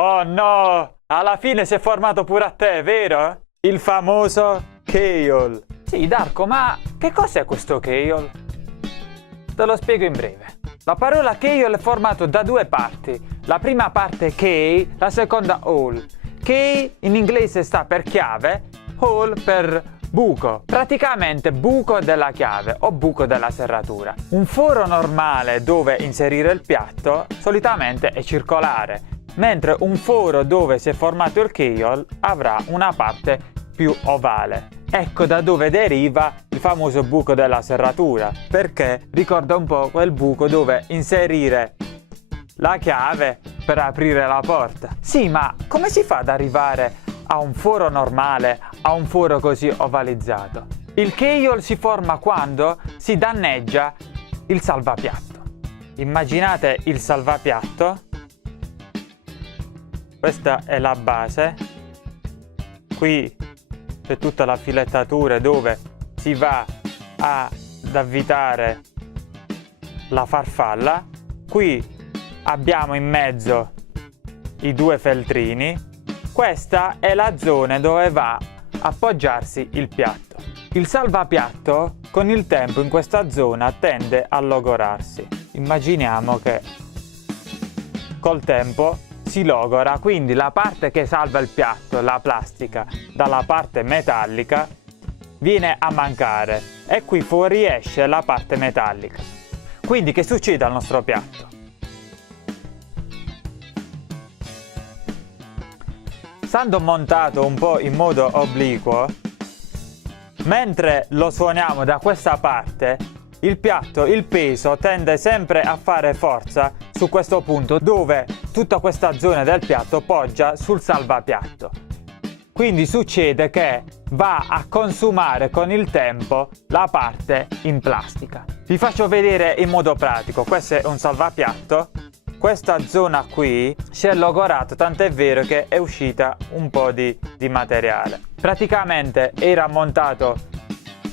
Oh no! Alla fine si è formato pure a te, vero? Il famoso Keil. Sì, Darko, ma che cos'è questo Keil? Te lo spiego in breve. La parola Keil è formato da due parti. La prima parte key, la seconda hole. Key in inglese sta per chiave, hole per buco. Praticamente buco della chiave o buco della serratura. Un foro normale dove inserire il piatto solitamente è circolare, mentre un foro dove si è formato il keil avrà una parte più ovale. Ecco da dove deriva il famoso buco della serratura, perché ricorda un po' quel buco dove inserire la chiave per aprire la porta. Sì, ma come si fa ad arrivare a un foro normale, a un foro così ovalizzato? Il keil si forma quando si danneggia il salvapiatto. Immaginate il salvapiatto. Questa è la base. Qui c'è tutta la filettatura dove si va ad avvitare la farfalla. Qui abbiamo in mezzo i due feltrini. Questa è la zona dove va a appoggiarsi il piatto. Il salvapiatto con il tempo in questa zona tende a logorarsi. Immaginiamo che col tempo si logora, quindi la parte che salva il piatto, la plastica, dalla parte metallica viene a mancare e qui fuoriesce la parte metallica. Quindi che succede al nostro piatto? Stando montato un po' in modo obliquo, mentre lo suoniamo da questa parte, il piatto, il peso tende sempre a fare forza su questo punto dove tutta questa zona del piatto poggia sul salvapiatto. Quindi succede che va a consumare con il tempo la parte in plastica. Vi faccio vedere in modo pratico. Questo è un salvapiatto. Questa zona qui si è logorato, tant'è vero che è uscita un po' di materiale. Praticamente era montato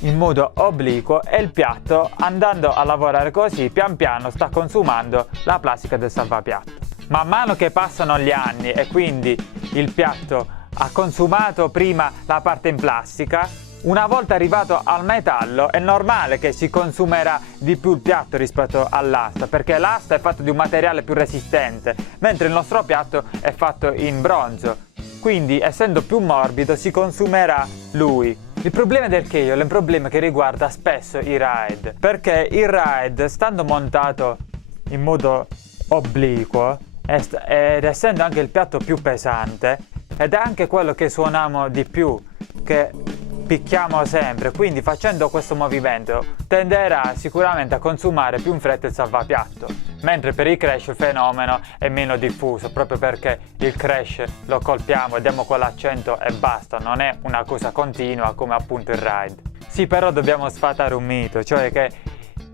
in modo obliquo e il piatto, andando a lavorare così, pian piano sta consumando la plastica del salvapiatto. Man mano che passano gli anni e quindi il piatto ha consumato prima la parte in plastica, una volta arrivato al metallo è normale che si consumerà di più il piatto rispetto all'asta, perché l'asta è fatta di un materiale più resistente, mentre il nostro piatto è fatto in bronzo. Quindi, essendo più morbido, si consumerà lui. Il problema del keil è un problema che riguarda spesso i ride, perché il ride, stando montato in modo obliquo ed essendo anche il piatto più pesante, ed è anche quello che suoniamo di più, che picchiamo sempre, quindi facendo questo movimento tenderà sicuramente a consumare più in fretta il salvapiatto, mentre per il crash il fenomeno è meno diffuso, proprio perché il crash lo colpiamo, diamo quell'accento e basta, non è una cosa continua come appunto il ride. Sì, però dobbiamo sfatare un mito, cioè che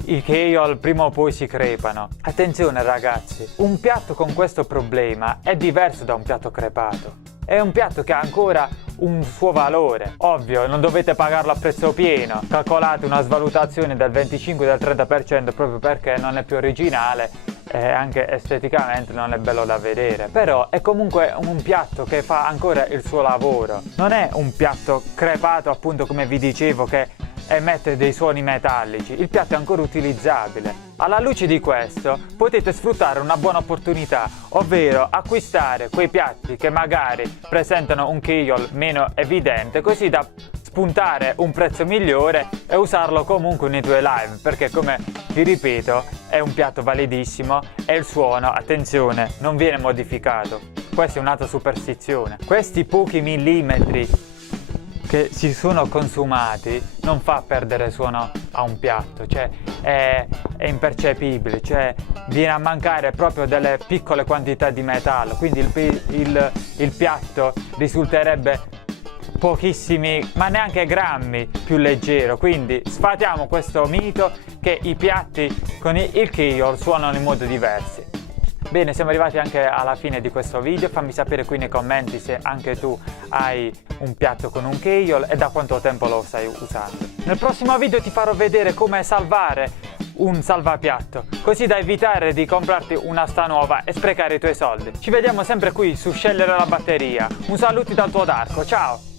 i keil prima o poi si crepano. Attenzione ragazzi, un piatto con questo problema è diverso da un piatto crepato. È un piatto che ha ancora un suo valore. Ovvio, non dovete pagarlo a prezzo pieno. Calcolate una svalutazione del 25-30% proprio perché non è più originale e anche esteticamente non è bello da vedere. Però è comunque un piatto che fa ancora il suo lavoro. Non è un piatto crepato, appunto, come vi dicevo, che emette dei suoni metallici. Il piatto è ancora utilizzabile. Alla luce di questo potete sfruttare una buona opportunità, ovvero acquistare quei piatti che magari presentano un keil meno evidente, così da spuntare un prezzo migliore e usarlo comunque nei tuoi live, perché come vi ripeto è un piatto validissimo e il suono, attenzione, non viene modificato. Questa è un'altra superstizione. Questi pochi millimetri che si sono consumati non fa perdere suono a un piatto, cioè è impercettibile, cioè viene a mancare proprio delle piccole quantità di metallo, quindi il piatto risulterebbe pochissimi, ma neanche grammi più leggero. Quindi sfatiamo questo mito che i piatti con il keil suonano in modo diversi. Bene, siamo arrivati anche alla fine di questo video. Fammi sapere qui nei commenti se anche tu hai un piatto con un keil e da quanto tempo lo stai usando. Nel prossimo video ti farò vedere come salvare un salvapiatto, così da evitare di comprarti un'asta nuova e sprecare i tuoi soldi. Ci vediamo sempre qui su Scegliere la batteria. Un saluto dal tuo Darko, ciao!